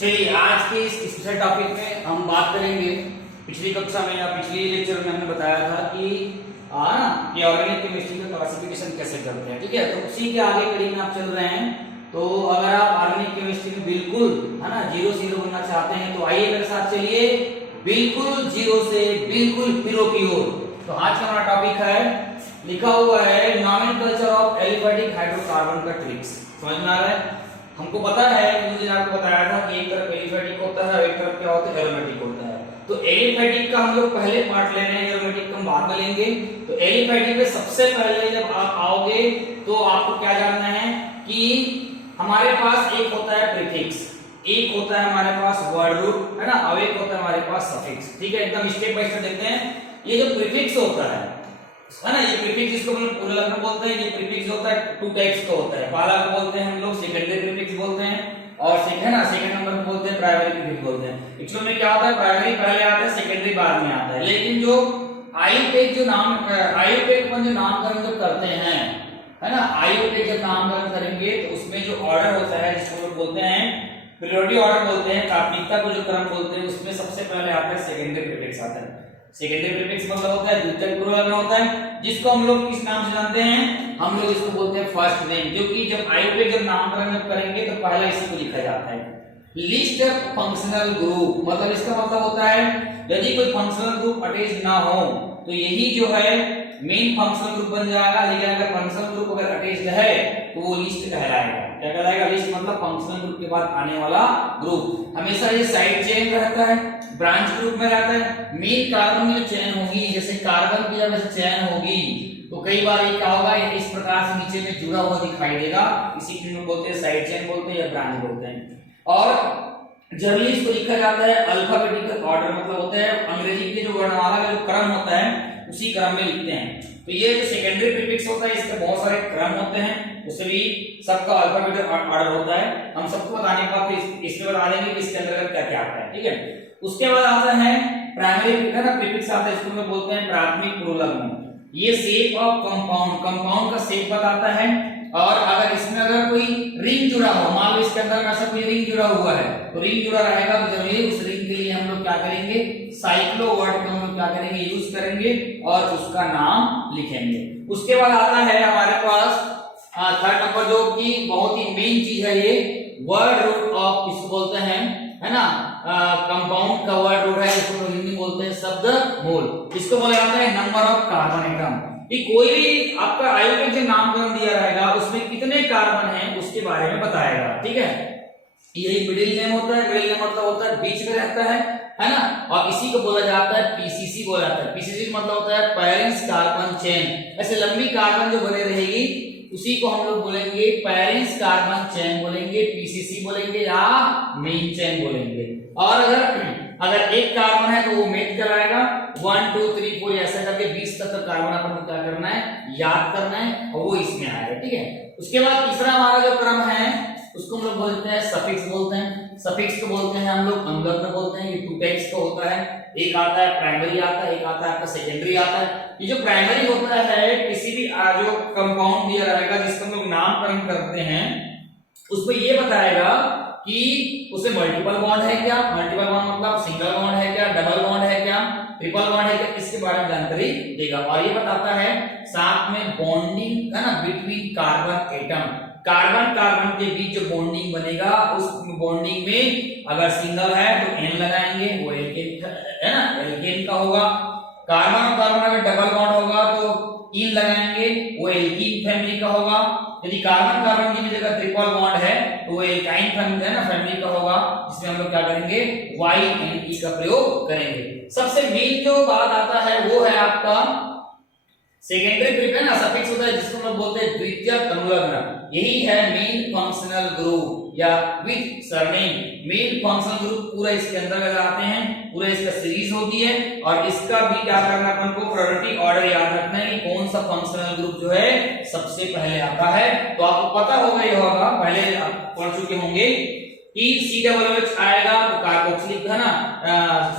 चलिए आज के इस स्पेशल टॉपिक में हम बात करेंगे। पिछली कक्षा में या पिछली लेक्चर में हमने बताया था कि कि ऑर्गेनिक केमिस्ट्री का क्लासिफिकेशन कैसे करते हैं, ठीक है। तो उसी के आगे कड़ी में आप चल रहे हैं। तो अगर आप ऑर्गेनिक केमिस्ट्री में बिल्कुल है ना 0 बनना चाहते हैं तो आइए मेरे साथ चलिए बिल्कुल 0 से बिल्कुल हीरो की ओर। तो आज का हमारा टॉपिक है, लिखा हुआ है नॉमेनक्लेचर ऑफ एलिफैटिक हाइड्रोकार्बन का ट्रिक्स। समझ में आ रहा है? हमको पता है, मुझे आपको बताया था कि एक तरफ एलिफैटिक होता है और एक तरफ क्या होता है, एरोमेटिक होता है। तो एलिफैटिक का हम लोग पहले पार्ट ले रहे हैं, एरोमेटिक का हम बाद में लेंगे। तो एलिफैटिक में सबसे पहले जब आप आओगे तो आपको क्या जानना है कि हमारे पास एक होता है प्रीफिक्स, एक होता है हमारे पास वर्ड रूट, है ना, और एक होता है हमारे पास सफिक्स। ठीक है, एकदम स्टेप बाय स्टेप देखते हैं। ये जो प्रीफिक्स होता है ना, ये प्रीफिक्स जिसको हम प्लूरल में बोलते हैं, ये प्रीफिक्स होता है 2 टाइप्स का होता है। पहला को बोलते हैं हम लोग सेकेंडरी प्रीफिक्स बोलते हैं, और सेकंड नंबर पे बोलते हैं प्राइमरी प्रीफिक्स बोलते हैं। एक्चुअली में क्या होता है, प्राइमरी पहले आता है, सेकेंडरी बाद में आता है। लेकिन जो आयुर्वेद जो नामकरण जो करते हैं, है ना, आयुर्वेद जब नामकरण करेंगे तो उसमें जो ऑर्डर होता है जिसको लोग बोलते हैं प्रायोरिटी ऑर्डर बोलते हैं, प्राथमिकता को जो क्रम बोलते हैं, उसमें सबसे पहले आता है सेकेंडरी प्रीफिक्स आता है। सेकेंडरी प्रीफिक्स मतलब होता है द्वितीयक पूर्वक में होता है, जिसको हम लोग किस नाम से जानते हैं, हम लोग इसको बोलते हैं फर्स्ट नेम। जो कि जब आयुर्वेद जब नामकरण करेंगे तो पहला इसी को लिखा जाता है। लिस्ट ऑफ फंक्शनल ग्रुप, मतलब इसका मतलब होता है यदि कोई फंक्शनल ग्रुप अटैच ना हो तो यही जो है मेन फंक्शनल ग्रुप बन जाएगा। लेकिन अगर फंक्शनल ग्रुप अगर अटैच्ड है तो वो लिस्ट कहलाएगा। क्या कहलाएगा? लिस्ट मतलब फंक्शनल ग्रुप के बाद आने वाला ग्रुप। हमेशा ये साइड चेन रहता है, ब्रांच ग्रुप में रहता है। मेन कार्बन की जो चेन होगी, जैसे कार्बन की जब ऐसे चेन होगी तो कई बार ये क्या होगा, इस प्रकार से नीचे में जुड़ा हुआ दिखाई देगा। इसी को बोलते हैं साइड चेन बोलते हैं या ब्रांच बोलते हैं। और जनरली इसको लिखा जाता है अल्फाबेटिकल ऑर्डर, मतलब होता है अंग्रेजी के जो वर्णमाला का जो क्रम होता है उसी क्रम में लिखते हैं। तो ये जो सेकेंडरी प्रीफिक्स होता है इसके बहुत सारे क्रम होते हैं, उससे भी सबका अल्फाबेटिकल ऑर्डर होता है। हम सबको बताने के बाद इसके बता देंगे कि इसके अंदर क्या क्या आता है, ठीक है। उसके बाद आता है प्राइमरी प्रीफिक्स आता है, इसको में बोलते हैं प्राथमिक पूर्वलग्न। ये शेप ऑफ कंपाउंड का शेप बताता है। और अगर इसमें अगर कोई रिंग जुड़ा हो, मान लो इसके अंदर ऐसा कोई रिंग जुड़ा हुआ है, तो रिंग जुड़ा रहेगा तो जरूरी उस रिंग के लिए हम लोग क्या करेंगे, साइक्लो वर्ड का हम लोग क्या करेंगे, यूज करेंगे और उसका नाम लिखेंगे। उसके बाद आता है हमारे पास थर्ड नंबर, जो कि बहुत ही मेन चीज है, ये वर्ड रूट ऑफ, इसको बोलते हैं, है ना, कंपाउंड का वर्ड रूट है, इसको हिंदी में बोलते हैं शब्द मूल। इसको बोला जाता है नंबर ऑफ कार्बन एटम। कि कोई भी आपका आयुर्वेद जो नामकरण दिया रहेगा उसमें कितने कार्बन हैं उसके बारे में बताएगा, ठीक है। यही मिडिल नेम होता है। मिडिल नेम मतलब होता है बीच में रहता है ना, और इसी को बोला जाता है पीसीसी बोला जाता है। पीसीसी मतलब होता है पेरेंट्स कार्बन चेन। ऐसे लंबी कार्बन जो बने रहेगी उसी को हम लोग बोलेंगे पेरेंट्स कार्बन चेन बोलेंगे, पीसीसी बोलेंगे या मेन चेन बोलेंगे। और अगर एक कार्बन है तो वो मेन कहलाएगा। 1 2 3 4 ऐसे करके 20 तक कार्बन अपन को क्या करना है, याद करना है, और वो इसमें आएगा, ठीक है। उसके बाद तीसरा हमारा जो क्रम है उसको हम लोग बोलते हैं सफिक्स बोलते हैं। सफिक्स को बोलते हैं हम लोग अंगत में बोलते हैं। ये 2 टाइप्स का होता है, एक आता है प्राइमरी आता है, एक आता है आपका सेकेंडरी आता है। ये जो प्राइमरी होता है किसी भी जो कंपाउंड दिया रहेगा जिसका हम लोग नामकरण करते हैं उसमें ये बताएगा कि उसमें मल्टीपल बॉन्ड है क्या, मल्टीपल बॉन्ड मतलब सिंगल बॉन्ड है क्या, डबल बॉन्ड है क्या, ट्रिपल बॉन्ड है क्या, इसके बारे में जानकारी देगा। और ये बताता है साथ में बॉन्डिंग, है ना, बिटवीन कार्बन एटम। कार्बन के बीच जो बॉन्डिंग बनेगा उस बॉन्डिंग में अगर सिंगल है तो एन लगाएंगे, वो एल्केन, है ना, एल्केन का होगा। कार्बन और कार्बन में डबल बॉन्ड होगा तो इन लगाएंगे, वो एल्कीन फैमिली का होगा। यदि कार्बन की जगह ट्रिपल बॉन्ड है तो वो एल्काइन फैमिली, है ना, फैमिली का होगा, जिसमें हम लोग क्या करेंगे, YNE का प्रयोग करेंगे। सबसे मेन जो बात आता है वो है आपका सेकेंडरी प्रीफिक्स ना, सफिक्स होता है जिसको हम लोग बोलते हैं द्वितीयक अनुलग्न। यही है मेन फंक्शनल ग्रुप या with surname. Main functional group पूरा इसके अंदर लगाते हैं, पूरा इसका सीरीज होती है। और इसका भी क्या करना है, अपन को प्रायोरिटी ऑर्डर याद रखना है कि कौन सा फंक्शनल ग्रुप जो है सबसे पहले आता है। तो आपको पता होगा, ये होगा पहले आप पढ़ चुके होंगे कि COOH आएगा तो कार्बोक्सिलिक, है ना,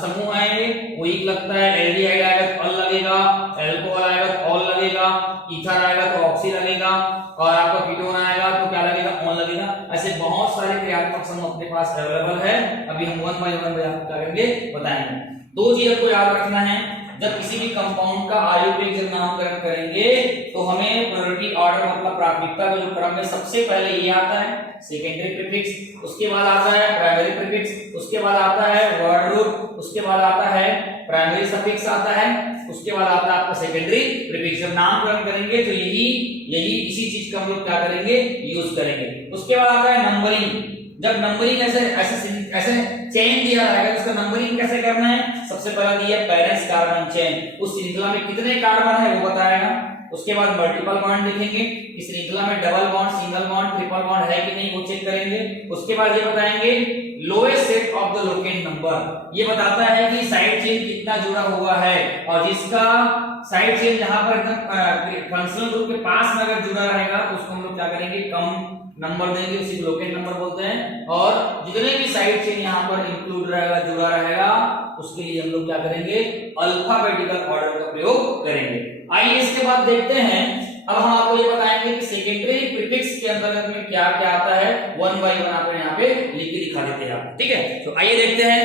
समूह आएंगे, वो एक लगता है। एल्डिहाइड आएगा तो अल लगेगा, एल्कोहल आएगा तो ऑल लगेगा, ईथर आएगा तो ऑक्सी लगेगा, और आपका कीटोन आएगा तो क्या लगेगा, ऑन लगेगा। ऐसे बहुत सारे क्रियात्मक समूह अपने पास अवेलेबल है। अभी हम वन बाय वन करेंगे, बताएंगे। दो चीजों को याद रखना है, जब किसी भी कंपाउंड का आयुर्वेद जब नामकरण करेंगे तो हमें प्रायोरिटी ऑर्डर मतलब प्राथमिकता का जो क्रम है, सबसे पहले ये आता है सेकेंडरी प्रीफिक्स, उसके बाद आता है प्राइमरी प्रीफिक्स, उसके बाद आता है वर्ड रूट, उसके बाद आता है प्राइमरी सफिक्स आता है, उसके बाद आता है आपका सेकेंडरी प्रीफिक्स। जब नामकरण करेंगे तो यही इसी चीज का हम लोग क्या करेंगे, यूज करेंगे। उसके बाद आता है नंबरिंग। जब नंबरिंग ऐसे चेन दिया जाएगा तो उसका नंबरिंग कैसे करना है, सबसे पहला दिया पेरेंट्स कार्बन चेन, उस श्रृंखला में कितने कार्बन है वो बताएगा। उसके बाद मल्टीपल बॉन्ड लिखेंगे, इस श्रृंखला में double bond, single bond, triple bond है कि नहीं वो चेक करेंगे। उसके बाद ये बताएंगे lowest set of the locate number, ये बताता है कि साइड चेन कितना जुड़ा हुआ है, और जिसका साइड चेन जहां पर एकदम फंक्शनल ग्रुप के पास में अगर जुड़ा रहेगा तो उसको हम लोग क्या करेंगे, कम नंबर देंगे, उसी को लोकेट नंबर बोलते हैं। और जितने भी साइड चेन यहाँ पर इंक्लूड रहेगा, जुड़ा रहेगा, उसके लिए हम लोग क्या करेंगे, अल्फाबेटिकल ऑर्डर का प्रयोग करेंगे। आइए इसके बाद देखते हैं, अब हम आपको ये बताएंगे कि सेकेंडरी प्रीफिक्स के अंतर्गत में क्या क्या आता है, वन बाय वन आपको यहाँ पे लिख के दिखा देते हैं, ठीक है। तो आइए देखते हैं।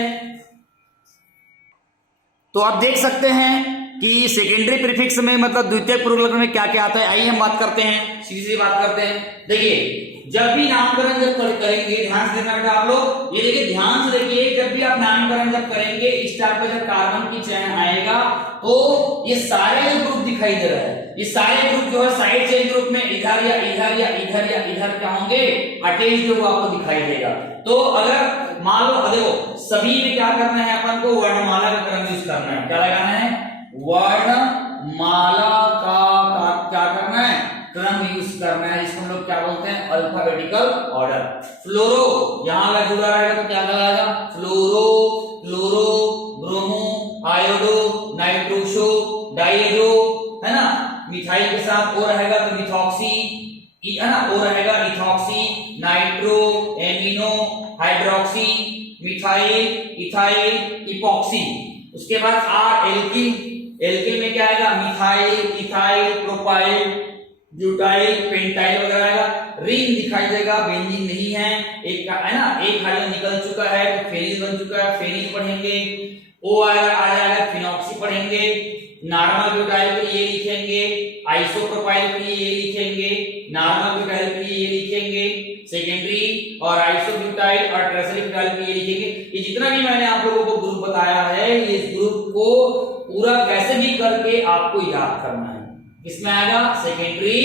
तो आप देख सकते हैं कि सेकेंडरी प्रीफिक्स में मतलब द्वितीयक पूर्वक में क्या क्या आता है। आइए हम बात करते हैं, सीधी बात करते हैं। देखिए जब भी नामकरण जब करेंगे, ध्यान से देखना बेटा आप लोग, ये देखिए ध्यान से देखिए, जब भी आप नामकरण जब करेंगे, इस टाइप पर जब कार्बन की चेन आएगा तो ये सारे जो ग्रुप दिखाई दे रहा है, ये सारे ग्रुप जो है साइड चेन ग्रुप में इधर या इधर या इधर या इधर क्या होंगे, अटैच जो आपको दिखाई देगा। तो अगर मान लो देखो सभी में क्या करना है, अपन को वर्णमाला का क्रम यूज करना है, क्या लगाना है, वर्णमाला का क्या करना है, क्रम यूज करना है, इसको हम लोग क्या बोलते हैं, अल्फाबेटिकल ऑर्डर। फ्लोरो यहां लग जुड़ा रहेगा तो क्या लगाएगा, फ्लोरो, क्लोरो, ब्रोमो, आयोडो, नाइट्रोसो, डाइएजो, है ना। मिथाइल के साथ ओ रहेगा तो मिथॉक्सी, है ना, ओ रहेगा ethoxy, nitro, amino, hydroxy, methyl, ethyl, epoxy. उसके बाद आर एल्किल, एल्किल में क्या आएगा, methyl, ethyl, propyl, butyl, pentyl वगैरह आएगा। रिंग दिखाई देगा, बेंजीन नहीं है, एक का है ना, एक हाइड्रोजन निकल चुका है तो फेनिल बन चुका है, फेनिल पढ़ेंगे। ओ आएगा, आ जाएगा फिनॉक्सी पढ़ेंगे। नॉर्मल ब्यूटाइल के लिए ये लिखेंगे, आइसोप्रोपाइल के लिए ये लिखेंगे, नॉर्मल ब्यूटाइल के लिए ये लिखेंगे, सेकेंडरी और आइसोब्यूटाइल और टर्शियरी ब्यूटाइल के लिए लिखेंगे। ये जितना भी मैंने आप लोगों को ग्रुप बताया है, इस ग्रुप को पूरा कैसे भी करके आपको याद करना है। किसमें आएगा, सेकेंडरी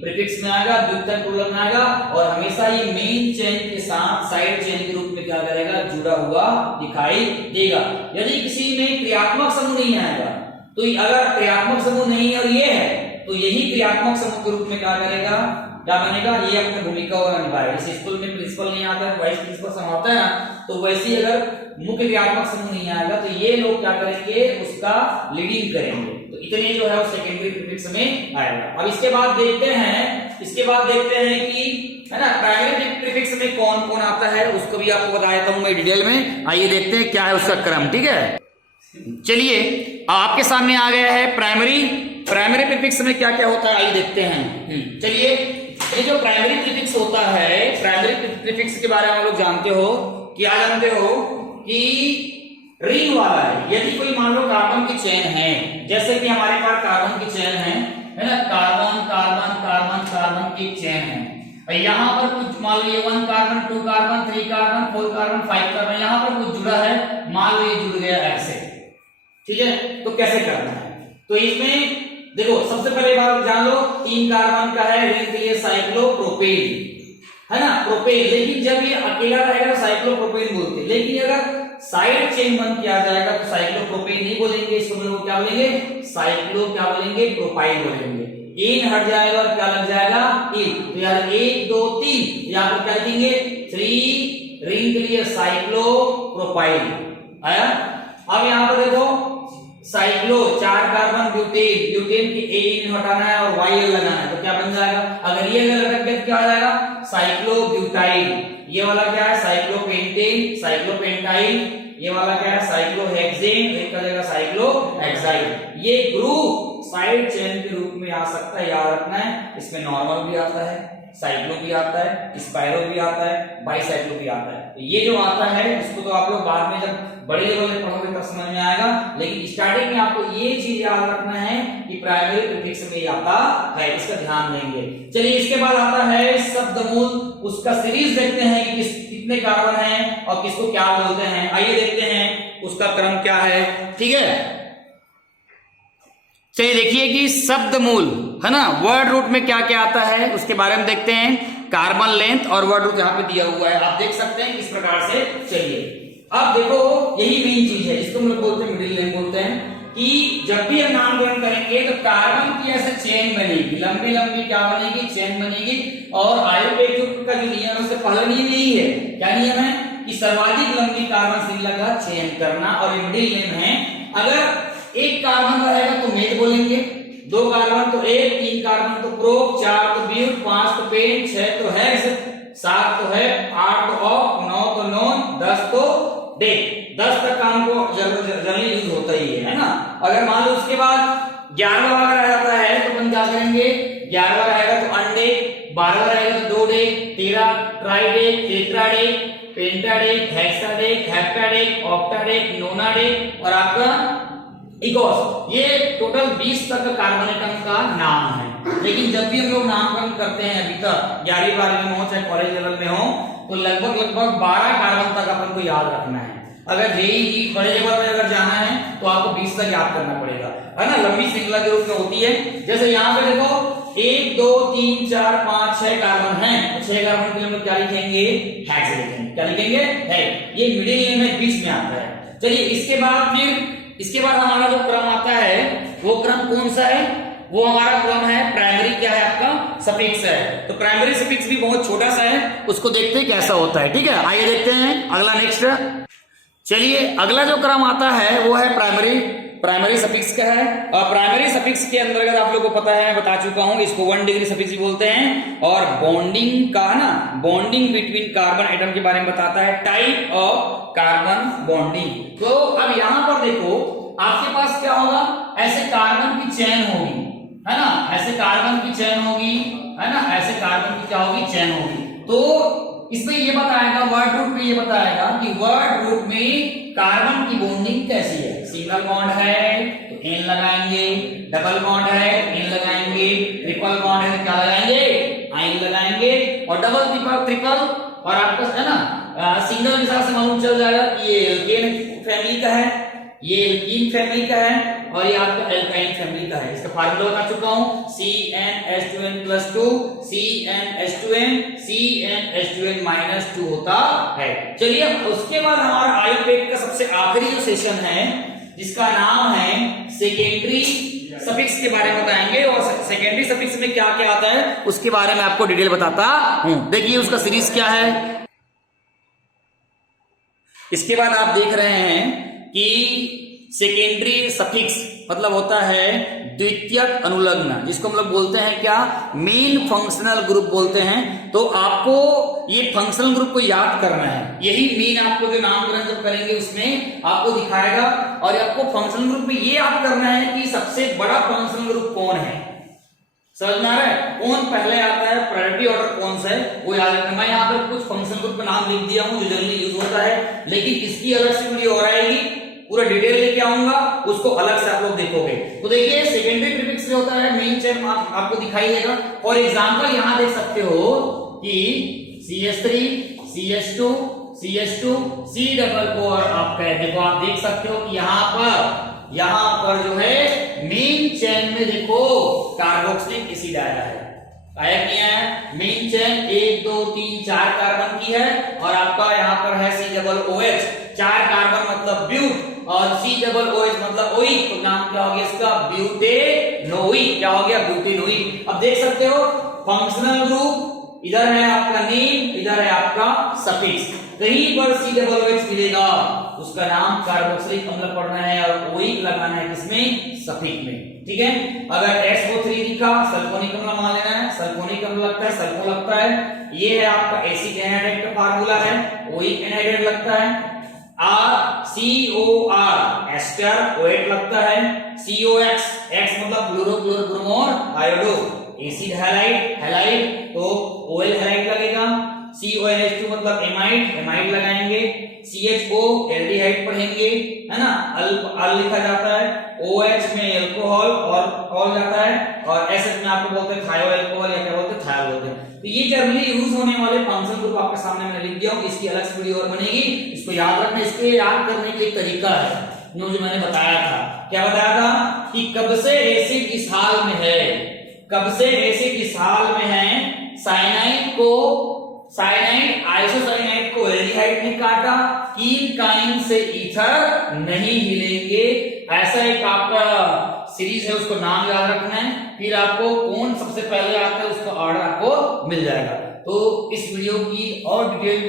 प्रीफिक्स में आएगा, द्वितीयक पूर्वक में आएगा, और हमेशा ये मेन चेन के साथ साइड चेन के रूप में क्या करेगा, जुड़ा हुआ दिखाई देगा। यदि किसी में क्रियात्मक समूह नहीं आएगा, तो अगर क्रियात्मक समूह नहीं और ये है तो यही क्रियात्मक समूह के रूप में क्या करेगा, क्या बनेगा, ये अपनी भूमिका निभाएगा। जैसे स्कूल में प्रिंसिपल नहीं आता है, वाइस प्रिंसिपल संभालता है ना, तो वैसे ही अगर मुख्य क्रियात्मक समूह नहीं आएगा तो ये लोग क्या करेंगे, उसका लीडिंग करेंगे। तो इतने जो है वो सेकेंडरी प्रीफिक्स में आएगा। अब इसके बाद देखते हैं कि है ना प्राइमरी प्रीफिक्स में कौन कौन आता है, उसको भी आपको बता देता हूं मैं डिटेल में। आइए देखते हैं क्या है उसका क्रम, ठीक है। चलिए आपके सामने आ गया है प्राइमरी प्रीफिक्स में क्या क्या होता है, आइए देखते हैं। चलिए ये जो प्राइमरी प्रीफिक्स होता है, प्राइमरी प्रीफिक्स के बारे में आप लोग जानते हो, क्या जानते हो कि रिंग वाला है। यदि कोई मान लो कार्बन की चेन है, जैसे कि हमारे पास कार्बन की चेन है ना, कार्बन कार्बन कार्बन कार्बन की चेन है, यहाँ पर कुछ मान लो ये 1 carbon 2 carbon 3 carbon 4 carbon 5 carbon यहाँ पर कुछ जुड़ा है, मान लो ये जुड़ गया ऐसे, ठीक है। तो कैसे करना है, तो इसमें देखो सबसे पहले बात जान लो, 3 कार्बन का है, रिंग के लिए साइक्लोप्रोपेन है ना, प्रोपेन। लेकिन जब ये अकेला रहेगा तो साइक्लोप्रोपेन बोलते हैं, लेकिन अगर साइड चेन बन किया जाएगा तो साइक्लोप्रोपेन नहीं बोलेंगे, इसको हम लोग क्या बोलेंगे, साइक्लो क्या बोलेंगे, प्रोपाइल बोलेंगे। इन हट जाएगा और क्या लग जाएगा, इन। तो यार 1 2 3 यहाँ पर क्या लिखेंगे, 3 रिंग के लिए साइक्लोप्रोपाइल आया। अब यहाँ पर देखो साइक्लो 4 कार्बन ब्यूटेन, ब्यूटेन की एन हटाना है और वाई लगाना है, तो क्या बन जाएगा, अगर ये अगर रख के क्या आ जाएगा, साइक्लोब्यूटाइल। ये वाला क्या है, साइक्लोपेंटेन, साइक्लोपेंटाइल। ये वाला क्या है, साइक्लोहेक्सेन, एक का जगह साइक्लोहेक्साइल। ये ग्रुप साइड चेन के रूप में आ सकता है, याद रखना है। इसमें नॉर्मल भी आता है, साइक्लो भी आता है, स्पाइरो भी आता है, बाइसाइक्लो भी आता है। तो ये जो आता है इसको तो आप लोग बाद में जब बड़े लेवल में पढ़ोगे तब समझ में आएगा, लेकिन स्टार्टिंग में आपको ये चीज याद रखना है कि प्राइमरी प्रीफिक्स में ये आता है, इसका ध्यान देंगे। चलिए इसके बाद आता है शब्दमूल, उसका सीरीज देखते हैं कि कितने कार्बन हैं और किसको क्या बोलते हैं। आइए देखते हैं उसका क्रम क्या है, ठीक है। चलिए देखिए कि शब्दमूल है ना, वर्ड रूट में क्या क्या आता है उसके बारे में देखते हैं। कार्बन लेंथ और वर्ड रूट यहाँ पे दिया हुआ है, आप देख सकते हैं किस प्रकार से। चलिए अब देखो यही मेन चीज है, इसको हम लोग बोलते हैं मिडिल नेम बोलते हैं, कि जब भी हम नामकरण करेंगे तो कार्बन की ऐसे चेन बनेगी, लंबी लंबी क्या बनेगी, चेन बनेगी। और आयुर्वेद का जो नियम है उससे पहला नियम यही है, क्या नियम है कि सर्वाधिक लंबी कार्बन श्रृंखला का चयन करना। और मिडिल नेम है, अगर एक कार्बन रहेगा तो मेथ बोलेंगे, 2 कार्बन तो एक, 3 कार्बन तो प्रोप, 4 तो ब्यूट, 5 तो पेंट, 6 तो हेक्स, 7 तो है, 8 तो ऑक, 9 तो नॉन, 10 तो डेक। 10 तक काम को जनरली यूज होता ही है ना। अगर मान लो उसके बाद 11वां अगर आ जाता है तो अपन क्या करेंगे, 11वां रहेगा तो अनडे, 12वां रहेगा तो 2 डे, 13 ट्राइडेक, टेट्राडेक, पेंटाडेक, हेक्साडेक, हेप्टाडेक, ऑक्टाडेक, नोनाडेक और आपका इकोस। ये टोटल 20 तक कार्बन एटम का नाम है। लेकिन जब भी हम लोग नामकरण करते हैं अभी तक 11वीं 12वीं में हो चाहे कॉलेज लेवल में हो, तो लगभग 12 कार्बन तक अपन को याद रखना है। अगर जेईई बड़े लेवल में अगर जाना है तो आपको 20 तक याद करना पड़ेगा, है ना, लंबी श्रृंखला के रूप में होती है। जैसे यहाँ पे देखो 1 2 3 4 5 6 कार्बन है, 6 कार्बन के लिए हम लोग क्या लिखेंगे, हेक्स लिखेंगे। क्या लिखेंगे, हेक्स। ये मिडिल नेम में बीच में आता है। चलिए इसके बाद हमारा जो क्रम आता है वो क्रम कौन सा है, वो हमारा क्रम है प्राइमरी, क्या है आपका, सफिक्स है। तो प्राइमरी सफिक्स भी बहुत छोटा सा है, उसको देखते हैं कैसा होता है, ठीक है। आइए देखते हैं अगला नेक्स्ट। चलिए अगला जो क्रम आता है वो है प्राइमरी सफिक्स का है। और प्राइमरी सफिक्स के अंतर्गत आप लोगों को पता है, मैं बता चुका हूं, इसको 1 डिग्री सफिक्स भी बोलते हैं। और बॉन्डिंग का ना, बॉन्डिंग बिटवीन कार्बन एटम के बारे में बताता है, टाइप ऑफ कार्बन बॉन्डिंग। तो अब यहां पर देखो आपके पास क्या होगा, ऐसे कार्बन की चेन होगी, है ना, ऐसे कार्बन की चेन होगी, है ना, ऐसे कार्बन की क्या होगी, चेन होगी। तो इसमें ये बताएगा, वर्ड रूट में ये बताएगा कि वर्ड रूट में कार्बन की बॉन्डिंग कैसी है। सिंगल बॉन्ड है तो एन लगाएंगे, डबल बॉन्ड है एन लगाएंगे, ट्रिपल बॉन्ड है तो क्या लगाएंगे, आइन लगाएंगे। और डबल ट्रिपल और आपका है ना सिंगल के हिसाब से मालूम चल जाएगा कि ये एल्केन फैमिली का है, ये एल्कीन फैमिली का है और ये आपका एल्काइन फैमिली का है। इसका फार्मूला बता चुका हूं, CnH2n+2 CnH2n CnH2n-2 होता है। चलिए उसके बाद हमारा आयुर्वेद का सबसे आखिरी जो सेशन है जिसका नाम है सेकेंडरी सफिक्स के बारे में बताएंगे। और सेकेंडरी सफिक्स में क्या क्या आता है उसके बारे में आपको डिटेल बताता हूं। देखिए उसका सीरीज क्या है। इसके बाद आप देख रहे हैं कि सेकेंडरी सफिक्स मतलब होता है द्वितीयक अनुलग्न, जिसको हम लोग बोलते हैं क्या, मेन फंक्शनल ग्रुप बोलते हैं। तो आपको ये फंक्शनल ग्रुप को याद करना है, यही मेन आपको जो नामकरण जब करेंगे उसमें आपको दिखाएगा। और आपको फंक्शनल ग्रुप में ये याद करना है कि सबसे बड़ा फंक्शनल ग्रुप कौन है, समझ में आ रहा है, कौन पहले आता है, प्रायोरिटी ऑर्डर कौन सा है वो याद रखना। मैं यहाँ पर कुछ फंक्शनल ग्रुप का नाम लिख दिया हूं जो जनरली यूज होता है, लेकिन इसकी अलग से वीडियो और आएगी, पूरा डिटेल लेके आऊंगा, उसको अलग से आप लोग देखोगे। तो देखिए सेकेंडरी प्रीफिक्स से होता है मेन चेन, आपको दिखाई देगा। फॉर एग्जांपल यहां देख सकते हो कि CH3 CH2 CH2 C double और आपका देखो, आप देख सकते हो कि यहां पर जो है मेन चेन में देखो कार्बोक्सिलिक एसिड आया है, आया किया है। मेन चेन 1 2 3 4 कार्बन की है और आपका यहाँ पर है COOH, 4 कार्बन मतलब ब्यूट और COOH मतलब ओइक, तो नाम क्या हो गया इसका, ब्यूटेनोइक। क्या हो गया, ब्यूटेनोइक। अब देख सकते हो फंक्शनल ग्रुप, इधर है आपका नेम, इधर है आपका सफिक्स। कहीं पर COOH मिलेगा उसका नाम कार्बोक्सिलिक अम्ल पढ़ना है और ओइक लगाना है किसमें, सफिक्स में, ठीक है। अगर SO3 लिखा सल्फोनिक अम्ल मान लेना है, सल्फोनिक अम्ल लगता है, सल्फो लगता है। ये है आपका एसिड एनहाइड्रेट का फार्मूला है, ओइक एनहाइड्रेट लगता है। COR एस्टर OH लगता है। COX X मतलब फ्लोरोक्लोरोब्रोमो आयोडो, एसिड हैलाइड, हैलाइड तो OL हैलाइड लगेगा, CONH2 मतलब एमाइड, एमाइड लगाएंगे, CHO एल्डिहाइड पढ़ेंगे, है ना, अल लिखा जाता है, OH में अल्कोहल और ऑल जाता है, और SF में आपको बोलते हैं थायो अल्कोहल या क्या बोलते हैं थायो बोलते हैं। तो ये जनरली यूज होने वाले फंक्शन ग्रुप आपके सामने मैंने लिख दिया हूं, इसकी अलग वीडियो और बनेगी, इसको याद रखना। इसके याद करने का एक तरीका है जो मैंने बताया था, क्या बताया था कि कब से एसिड किस हाल में है, कब से एसिड किस हाल में है, साइनाइड को, साइनाइड आइसोसाइनाइड को एल्डिहाइड ने काटा, कील काइन से ईथर नहीं हिलेंगे, ऐसा एक आपका सीरीज है, उसको नाम याद रखना है, फिर आपको कौन सबसे पहले आता है उसका ऑर्डर आपको मिल जाएगा। तो इस वीडियो की और डिटेल